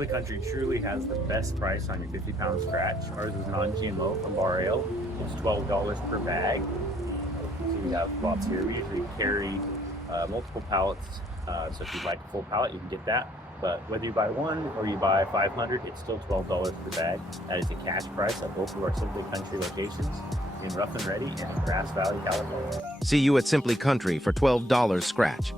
Simply Country truly has the best price on your 50-pound scratch. Ours is non-GMO from Bar Ale. It's $12 per bag. So we have lots here. We usually carry multiple pallets. So if you'd like a full pallet, you can get that. But whether you buy one or you buy 500, it's still $12 per bag. That is a cash price at both of our Simply Country locations in Rough and Ready and Grass Valley, California. See you at Simply Country for $12 scratch.